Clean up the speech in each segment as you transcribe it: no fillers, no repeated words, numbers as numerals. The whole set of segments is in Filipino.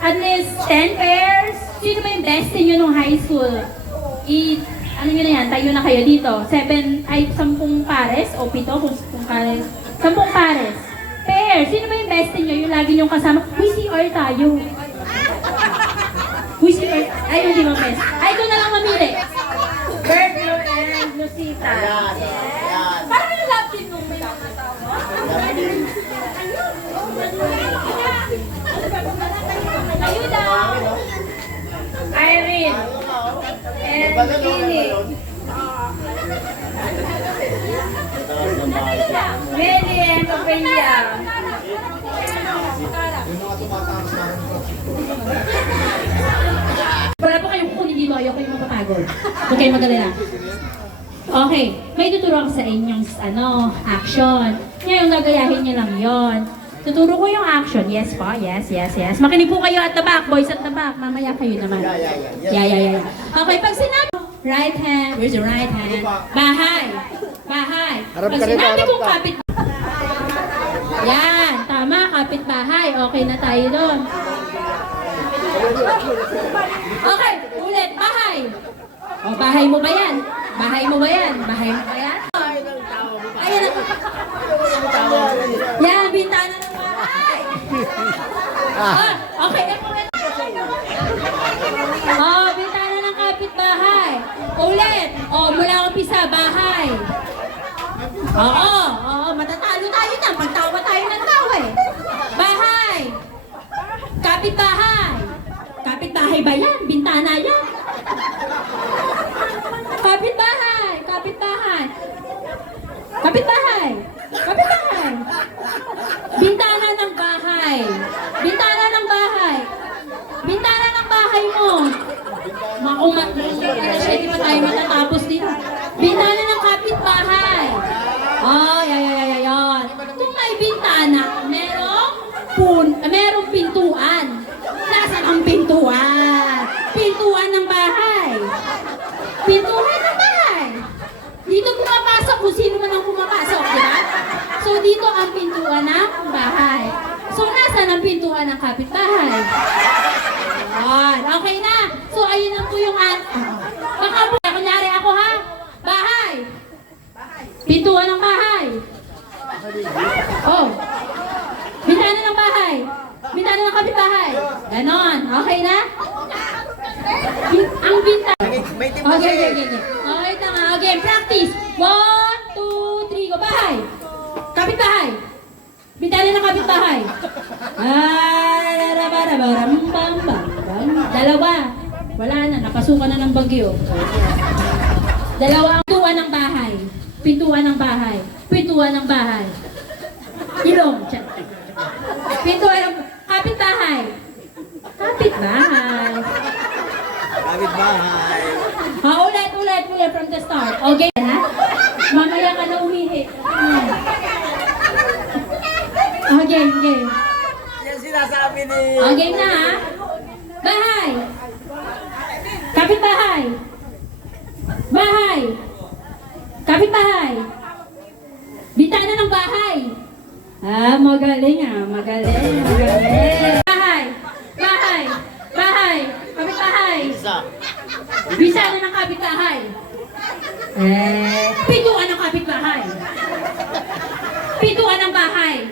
At least 10 pairs. Sino ba yung best nyo nung high school? Ano nyo na yan? Tayo na kayo dito. 10 pares o 7 kung pares. 10 pares. Pair. Sino ba yung best nyo? Yung lagi nyong kasama. Uy, si R tayo. Uy, si R. Ay, hindi mo best. Ay, ito na lang mamili. Bertlo and Lucita. Parang yung love team nung may mga tao. Kayo daw. Irene. And Lily. Meli and Ophelia. Wala po kayong kukunin dito. Ayoko yung mapapagod. Huwag kayong magalala. Okay. May tuturo ako sa inyong action. Ngayon, gagayahin niyo lang yon. Tuturo ko yung action. Yes po. Yes. Makinig po kayo at the back. Boys at the back. Mamaya kayo naman. Yeah. Okay. Pag sinabi, right hand. Where's your right hand? Bahay. Pag sinabi kong kapit. Yan. Tama. Kapit-bahay. Okay na tayo doon. Okay. Ulit. Bahay. O, bahay mo ba yan? Ayan. Yan. Bintana ng bahay. Okay. Bintana ng kapit-bahay. Ulit. Mula umpisa. Bahay. Oo. Matatalo tayo na. Magtawa tayo ng tawa eh. Bahay. Kapit-bahay. Kapit-bahay ba yan? Bintana yan. Kapit-bahay. Bintana ng bahay. Bintana ng bahay mo. Hindi pa tayo matatapos dito. Bintana ng kapit-bahay. Yan. Kung may bintana, merong pintuan. Nasaan ang pintuan? Pintuan ng bahay. Dito pumapasok kung sino man ang pumapasok, di ba? So, dito ang pintuan ng bahay. So, nasaan ang pintuan ng kapitbahay? Okay na. So, ayun na po yung kunyari ako ha? Bahay. Pintuan ng bahay. Bintana ng bahay. Bintana ng kapitbahay. Ganon. Okay na? Ang bintana. Okay, practice. 1, 2, 3, go. Bahay. Kapitbahay. Bintana ng kapitbahay. Dalawa. Wala na, napasukan na ng bagyo. Dalawa. Pintuan ng bahay. Ilong. Pintuan ng kapitbahay. Ulit from the start. Okay na? Mamaya ka na umihi. Okay. Yan sinasabi ni... Okay na ha? Bahay. Kapitbahay. Bintana ng bahay. Magaling. Bahay. Kapitbahay. Bintana ng kapitbahay. Pintuan ng kapitbahay. Pintuan ng bahay.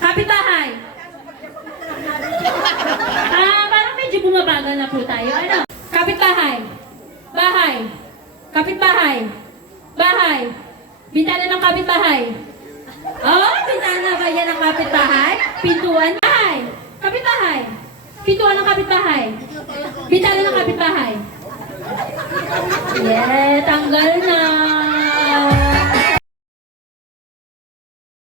Kapitbahay. Parang medyo bumabagal na po tayo. Kapitbahay. Bahay. Bintana ng kapitbahay. Bintana ba yan ng kapitbahay? Pintuan. Bahay. Kapitbahay. Pintuan ng kapitbahay. Bintana ng kapitbahay. Tanggal na.